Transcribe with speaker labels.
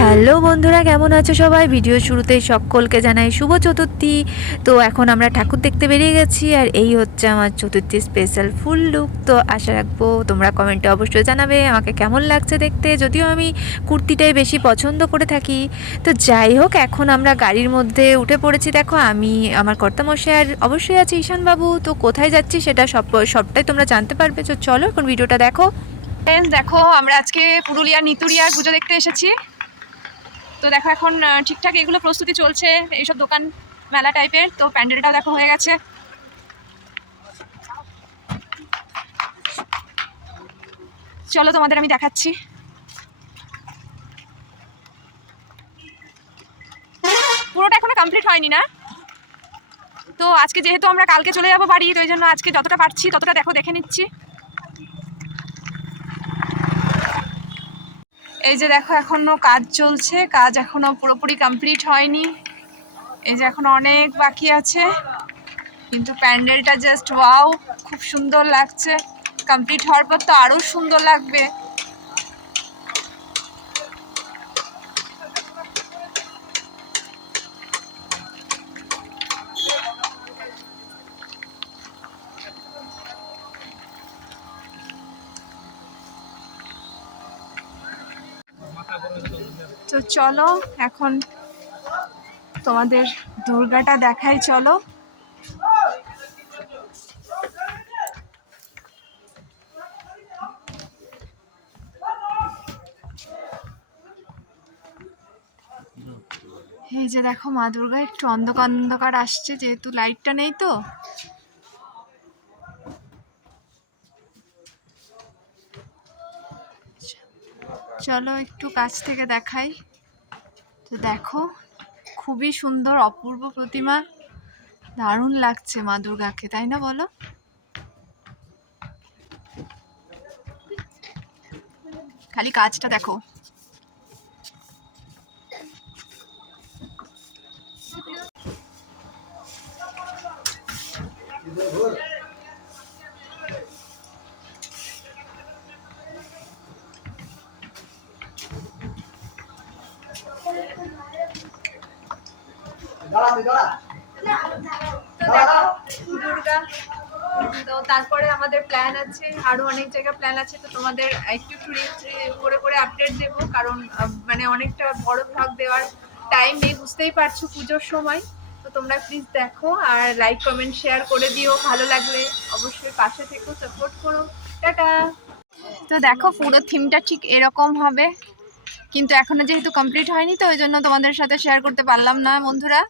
Speaker 1: Hello বন্ধুরা, কেমন আছো সবাই? ভিডিও শুরুতেই সকলকে জানাই শুভ চতুর্থী। তো এখন আমরা ঠাকুর দেখতে বেরিয়ে গেছি, আর এই হচ্ছে আমার চতুর্থী স্পেশাল ফুল লুক তো আশা রাখব তোমরা কমেন্টে অবশ্যই জানাবে, আমাকে কেমন লাগছে দেখতে। যদিও আমি কুর্তিটাই বেশি পছন্দ করে থাকি। তো যাই হোক, এখন আমরা গাড়ির মধ্যে উঠে পড়েছি। দেখো, আমি, আমার কর্তামশাই আর অবশ্যই আছে ঈশানবাবু। তো কোথায় যাচ্ছি সেটা সব, সবটাই তোমরা জানতে পারবে। তো চলো, এখন ভিডিওটা দেখো।
Speaker 2: দেখো, আমরা আজকে পুরুলিয়ার নিতুরিয়ার পুজো দেখতে এসেছি। তো দেখো এখন ঠিকঠাক এগুলো প্রস্তুতি চলছে এইসব দোকান মেলা টাইপের তো প্যান্ডেলটাও দেখো হয়ে গেছে। চলো তোমাদের আমি দেখাচ্ছি। পুরোটা এখনও কমপ্লিট হয়নি না? তো আজকে যেহেতু আমরা কালকে চলে যাব বাড়ি, তো ওই জন্য আজকে যতটা পারছি ততটা দেখো, দেখে নিচ্ছি। এই যে দেখো, এখনও কাজ চলছে। কাজ এখনও পুরোপুরি কমপ্লিট হয়নি। এই যে এখন অনেক বাকি আছে। কিন্তু প্যান্ডেলটা জাস্ট ওয়াও খুব সুন্দর লাগছে। কমপ্লিট হওয়ার পর তো আরও সুন্দর লাগবে। তো চলো, এখন তোমাদের দুর্গাটা দেখাই, চলো। এই যে দেখো, মা দুর্গা একটু অন্ধকার অন্ধকার আসছে, যেহেতু লাইটটা নেই তো। চলো একটু কাছ থেকে দেখাই। তো দেখো, খুবই সুন্দর, অপূর্ব প্রতিমা। দারুণ লাগছে মা দুর্গাকে, তাই না বলো? খালি কাজটা দেখো। তো দুর্গা তো তারপরে আমাদের প্ল্যান আছে আরও অনেক জায়গায় প্ল্যান আছে তো তোমাদের একটু একটু করে করে আপডেট দেবো কারণ মানে অনেকটা বড় ভাগ দেওয়ার টাইম নেই বুঝতেই পারছ পুজোর সময়। তো তোমরা প্লিজ দেখো আর লাইক কমেন্ট শেয়ার করে দিও ভালো লাগলে অবশ্যই পাশে থেকো সাপোর্ট করো। টাটা! তো দেখো পুরো থিমটা ঠিক এরকম হবে। কিন্তু এখনও যেহেতু কমপ্লিট হয়নি, তো ওই জন্য তোমাদের সাথে শেয়ার করতে পারলাম না, বন্ধুরা।